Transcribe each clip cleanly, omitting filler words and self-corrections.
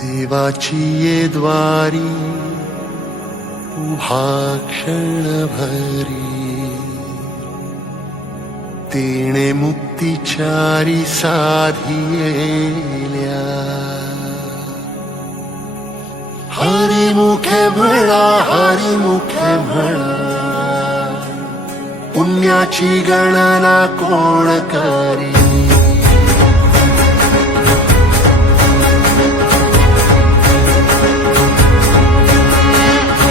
देवाची ये द्वारी उभा क्षणभरी तेणे मुक्तिचारी साधियेल्या हरी मुखे म्हणा हरी मुखे म्हणा पुण्याची गणना कोण करी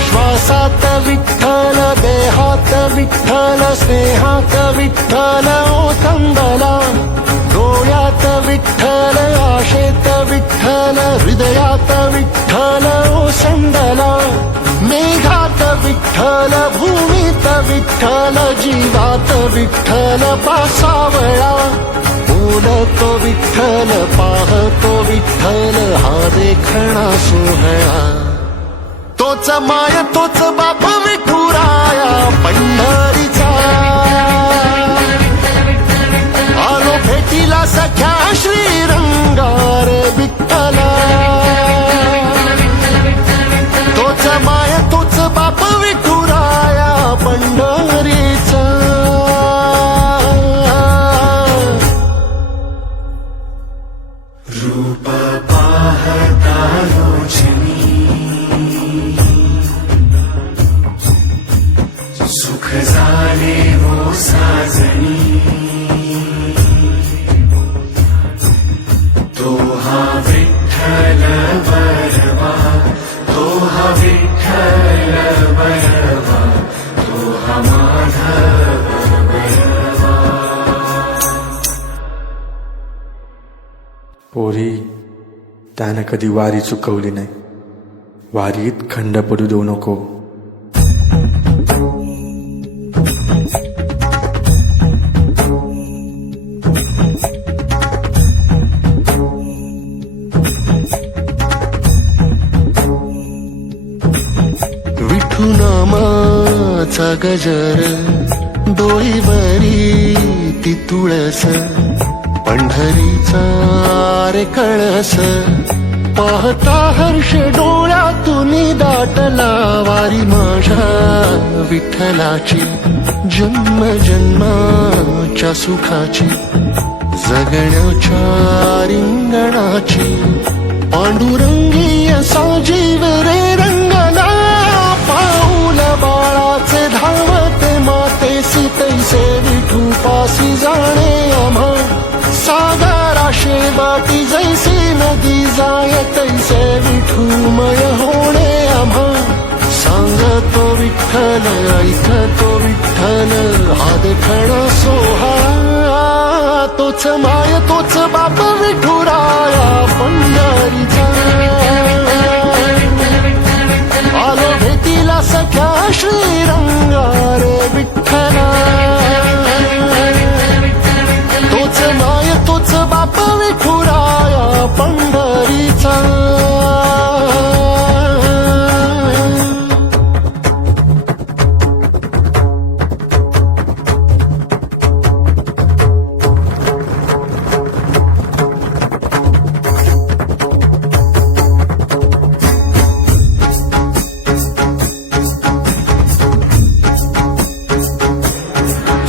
श्वासात विठ्ठल देहात विठ्ठल स्नेहात विठ्ठल ओथंबला डोळ्यात विठ्ठल आशेत विठ्ठल हृदयात विठ्ठल ओसंडला मेघात विठ्ठल भूमीत विठ्ठल जीवात विठ्ठल पासावळा बोलतो विठ्ठल पाहतो विठ्ठल हा देखणा सोहळा तोच माय तोच बाप विठुराया पंढरीचा आलो भेटीला सख्या श्रीरंगार विठ्ठला तोच माय तोच बाप विठुराया पंढरीचा रूप पाहता लोचनी सुख झाले हो साजनी तो हा विठ्ठल बरवा तो हा विठ्ठल बरवा तो हा माधव बरवा पोरी त्यानं कधी वारी चुकवली नाही वारीत खंड पडू देऊ नको विठुनामाचा गजर डोईवरी ती तुळस पंढरीचा रे कळस पाहता हर्ष डोळ्यातून दाटला वारी माझ्या विठ्ठलाची जन्म जन्माच्या सुखाची जगण्याच्या रिंगणाची पांडुरंगीय साजीव रे रंगला पाऊल बाळाचे धावते मातेसी तैसे विठू पासी जाणे आम्हा सागराशे बाटी जैसी नदी जाय तैसे विठूमय होणे आम्हा सांगतो विठ्ठल ऐकतो विठ्ठल हा देखणा सोहळा तोच माय तोच बाप विठुराया पंढरीचा आलो भेटीला सख्या श्रीरंगार विठ्ठला तोच माय तोच बाप विठुराया पंढरीचा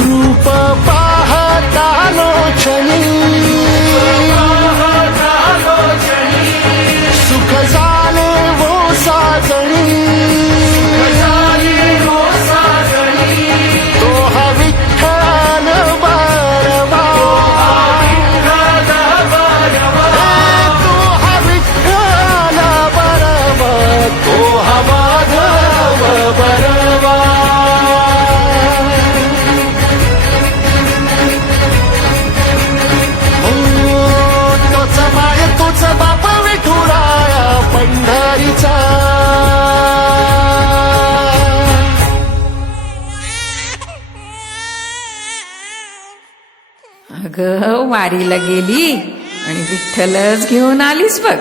रूप पाहता लोचनी सुख झाले वो साजणी तो हा विठ्ठल बरवा तो हा विठ्ठल बरवा तो हा माधव बरवा तोच माय तोच बाप विठुराया पंढरीचा अगं वारीला गेली आणि विठ्ठलच घेऊन आलीस बघ.